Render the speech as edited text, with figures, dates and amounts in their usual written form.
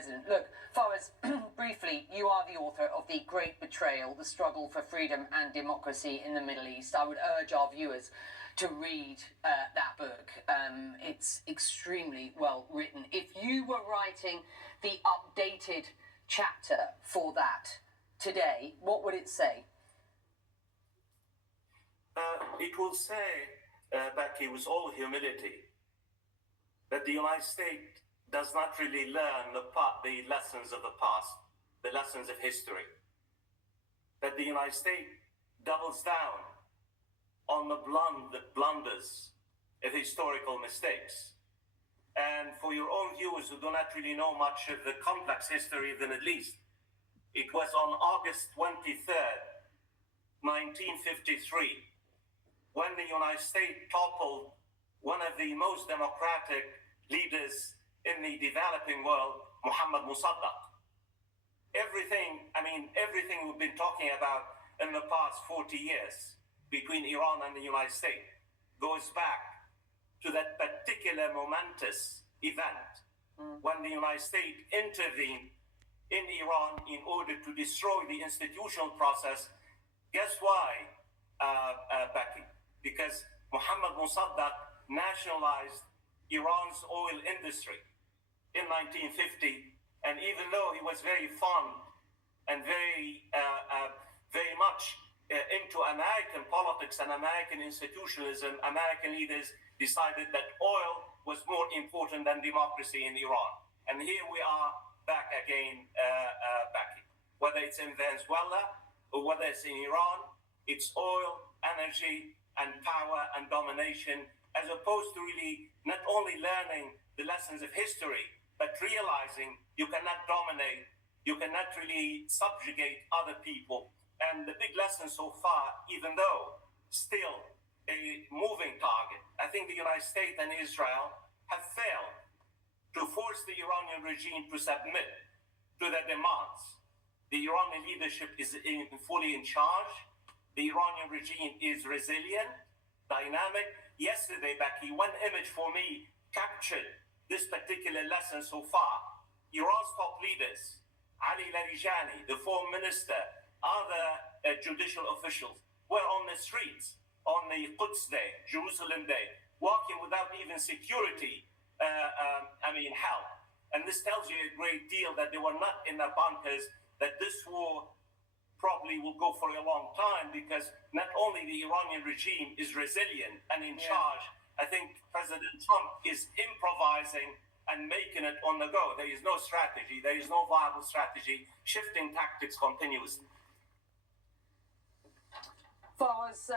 president. Look, Fawaz, briefly, you are the author of The Great Betrayal, The Struggle for Freedom and Democracy in the Middle East. I would urge our viewers to read that book. It's extremely well written. If you were writing the updated chapter for that today, what would it say? It will say, Becky, with all humility, that the United States does not really learn the lessons of the past, the lessons of history. That the United States doubles down on the blunders of historical mistakes. And for your own viewers who do not really know much of the complex history of the Middle East, it was on August 23rd, 1953, when the United States toppled one of the most democratic leaders in the developing world, Muhammad Mossadegh. Everything we've been talking about in the past 40 years between Iran and the United States goes back to that particular momentous event when the United States intervened in Iran in order to destroy the institutional process. Guess why, Becky? Because Muhammad Mossadegh nationalized Iran's oil industry in 1950, and even though he was very fond and very much into American politics and American institutionalism, American leaders decided that oil was more important than democracy in Iran. And here we are back again, Becky. Whether it's in Venezuela or whether it's in Iran, it's oil, energy, and power and domination, as opposed to really not only learning the lessons of history, but realizing you cannot dominate, you cannot really subjugate other people. And the big lesson so far, even though still a moving target, I think the United States and Israel have failed to force the Iranian regime to submit to their demands. The Iranian leadership is fully in charge. The Iranian regime is resilient, dynamic. Yesterday, Becky, one image for me captured this particular lesson so far. Iran's top leaders, Ali Larijani, the foreign minister, other judicial officials, were on the streets on the Quds Day, Jerusalem Day, walking without even security help. And this tells you a great deal that they were not in their bunkers, that this war probably will go for a long time, because not only the Iranian regime is resilient and in charge, I think President Trump is improvising and making it on the go. There is no strategy. There is no viable strategy. Shifting tactics continuously. Fawaz,